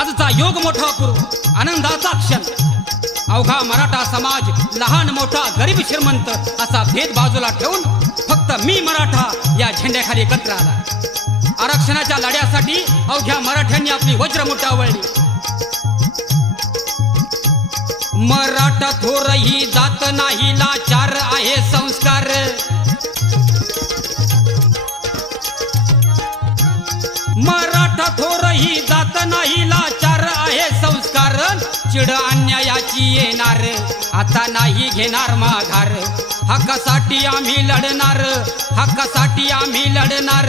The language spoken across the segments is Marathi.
आजचा योग मोठा करू. आनंदाचा क्षण. अवघा मराठा समाज लहान मोठा गरीब श्रीमंत असा भेद बाजूला ठेवून फक्त मी मराठा या झेंड्याखाली एकत्र आला. आरक्षणाच्या लढ्यासाठी अवघ्या मराठ्यांनी आपली वज्र मुठावळली मराठा थोर ही जात नाही लाचार आहे संस्कार. मराठा थोर ही जात चिड अन्यायाची येणार. आता नाही घेणार माघार. हक्कासाठी आम्ही लढणार. हक्कासाठी आम्ही लढणार.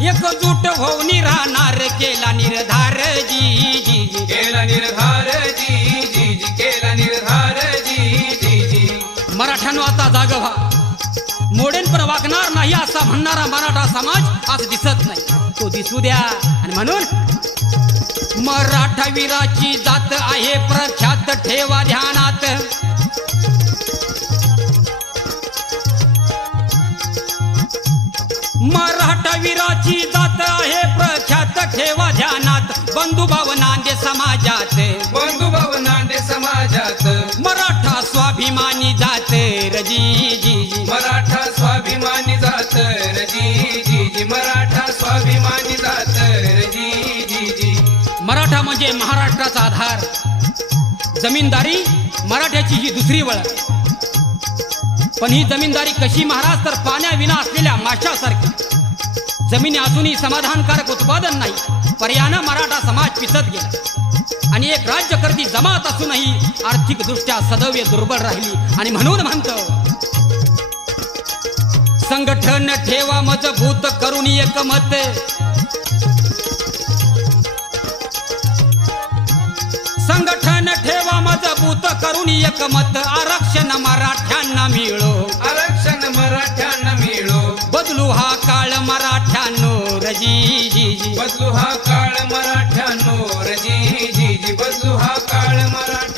एकजूट होऊन राहणार. केला निर्धार जी जी जी. केला निर्धार जी जी जी. केला निर्धार जी जी जी. मराठ्यानो आता जाग व्हा. मोडेन पण वागणार नाही असा म्हणणारा मराठा समाज आज दिसत नाही. तो दिसू द्या. आणि म्हणून मराठा वीराची जात आहे प्रख्यात ठेवा ध्यानात. मराठा वीराची जात आहे प्रख्यात ठेवा ध्यानात. बंधुभाव नांदे समाजात. बंधू भाव नांदे समाजात. मराठा स्वाभिमानी जात. रजी जी जी. मराठा स्वाभिमानी जात. र जी मराठा स्वाभिमानी जात. मराठा म्हणजे महाराष्ट्राचा आधार. जमीनदारी मराठ्याची ही दुसरी वळख पण ही जमीनदारी कशी महाराज तर पाण्याविना असलेल्या माशासारखी. जमिनी असूनही समाधानकारक उत्पादन नाही पर्यानं मराठा समाज पिसत गेला. आणि एक राज्यकर्ती जमात असूनही आर्थिकदृष्ट्या सदैव दुर्बल राहिली. आणि म्हणून म्हणतो संघटन ठेवा मजबूत करून एकमत. संघटन मजबूत करून एकमत आरक्षण मराठ्यांना मिळो. आरक्षण मराठ्यांना मिळो. बदलू हा काळ मराठ्यांनो रजी जी जी. बदलू हा काळ मराठ्यांनो रजी जी जी. बदलू हा काळ मराठ्या